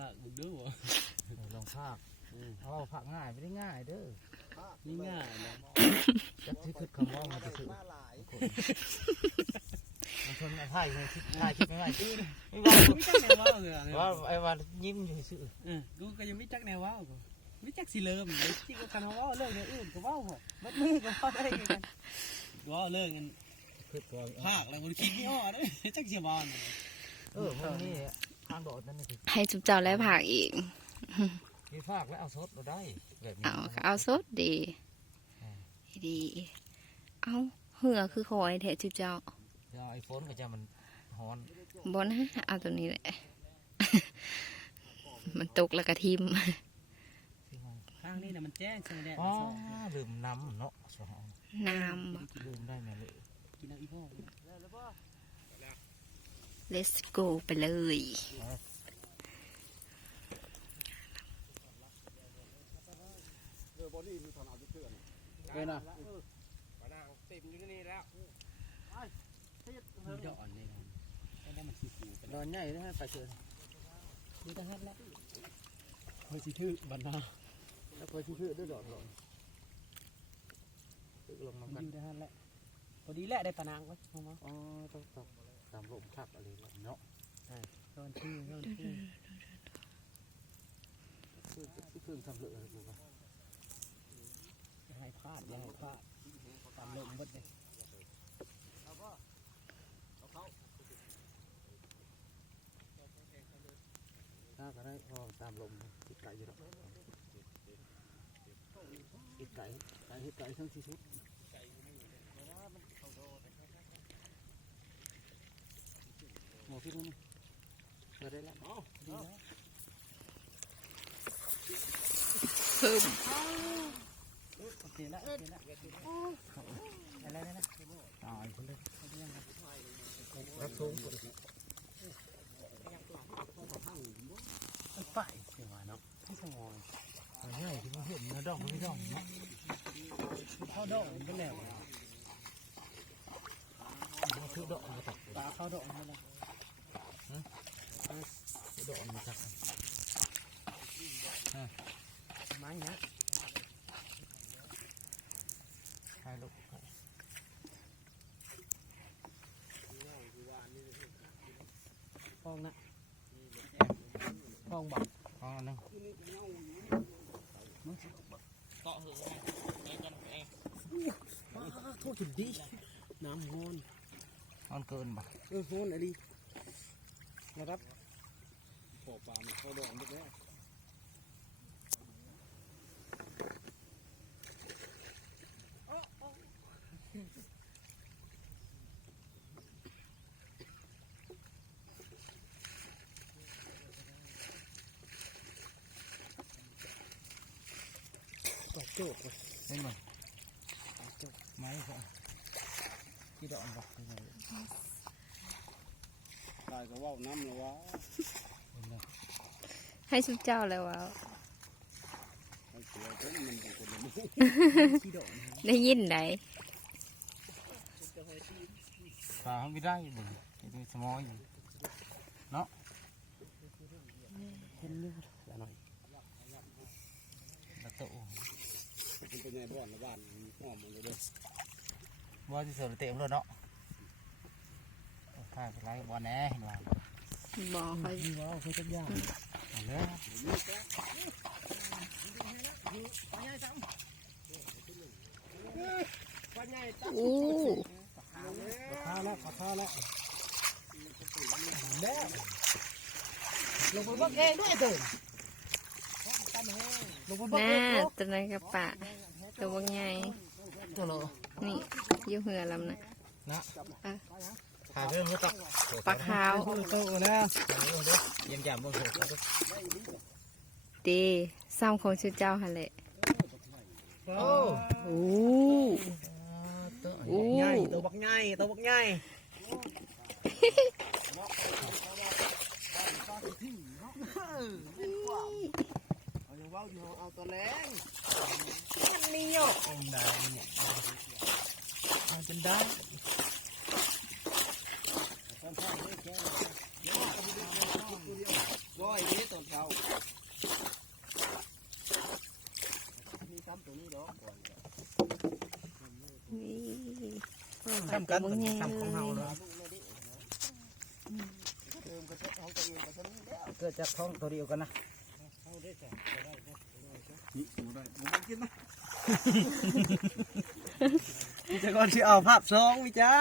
ฝากมึงด้วยลองภาคเอาภาคง่ายไม่ได้ง่ายเด้อนี่ง่ายนะจักที่คือคำว่ามันจะถือมันคนไพ่เลยคิดง่ายคิดไม่ง่ายไม่ว่าไม่จักแนวว้าวเลยว่าไอ้วันยิ้มอยู่ซื่อกูก็ยังไม่จักแนวว้าวกูไม่จักสิเริ่มเลยที่กูกันว่าเลิกเนี่ยอื่นก็ว้าวหมดมัดมือก็ว้าวได้กันว้าวเลิกกันภาคแล้วมันคิดไม่ออกเลยจักเสียบอลพวกนี้ทางโดดนั่นนี่ให้จุ๊บเจ้าแล้วผักอีกมีภาคแล้วเอาซดเราได้แบบนี้เอาซดดีเอาเหือคือคอยแถจุ๊บเจ้าไอโฟนก็จะมันฮอนบนฮะเอาตัวนี้แหละมันตกแล้วกระทิมข้างนี้นะมันแจ้งใช่ไหมเนี่ยลืมน้ำเนาะน้ำลืมได้ไหมเลยกินน้ำอีพ่อLet's go ไปเลยเป็นอ่ะเต็มอยู่นี่แล้วมีดอกอ่อนเลยนะได้มันขี้ฟูนอนใหญ่ได้ไปเจอมีทหารแล้วเคยสิทื่อบรรณาแล้วเคยสิทื่อด้วยดอกหรอลงมากันอยู่ทหารแล้วพอดีแหละได้ปนางไว้ลงมาต้องตามลมชักอะไรเนาะตอนที่คือทำเลือดดูป่ะให้พลาดยังให้พลาดตามลมหมดเลยถ้าก็ได้พอตามลมติดไก่อยู่แล้วติดไก่ทั้งที่สุดหมอพี่นู่นมาได้แล้วดีแล้วเพิ่มโอเคแล้วอะไรนะตายคนเลยรับทุ่งไปเสียว่าเนาะที่สมองง่ายที่มันเห็นนะดอกไม่ดอกเนาะเข้าดอกมันก็แล้วคือดอกมาตัดตาเข้าดอกมันแล้วดอกมาตัดไม้เนี้ยใช่ลูกฟองนะฟองบอกฟองนึงเกาะหือไอ้กันเองโทษถึงดีน้ำฮอนเกินบ่ฮอนอะไรนะครับปอปลามันเข้าดอกหมดแล้วโจกไม่เหมือนไม้ก็ที่ดอกบอกตายก็ว่าน้ำเลยวะให้ชุบเจ้าแล้วว้าวได้ยินไหนตาไม่ได้เลยดูสมองอยู่เนาะเห็นเลือดหน่อยประตูเป็นไงบ้านหอมมันเลยว่าที่สุดเต็มเลยเนาะถ้าเป็นไรบอลแน่เห็นว่าบอกไปว่าเขาจะย่างแล้วอู้ข้าแล้วแล้วลงไปบักเองด้วยเถิดน่าตัวนั้นกระปะตัวบางใหญ่นี่ยูเหือลำน่ะขาเรื่องเขาตักปลาขาวนะเยี่ยมยามบ้างเถอะดีซ้ำของชุดเจ้าฮะเละโอ้ใหญ่ตัวบักใหญ่เอาตัวแรงมันนี่อ่ะได้เป็นได้บ่อยนี่ตอนเช้า ซ้ำกันซ้ำของเฮาเลยเกิดจากท้องตัวเดียวกันนะ นี่สูได้ผมกินนะมีแต่ก่อนที่เอาภาพซองมีจ้า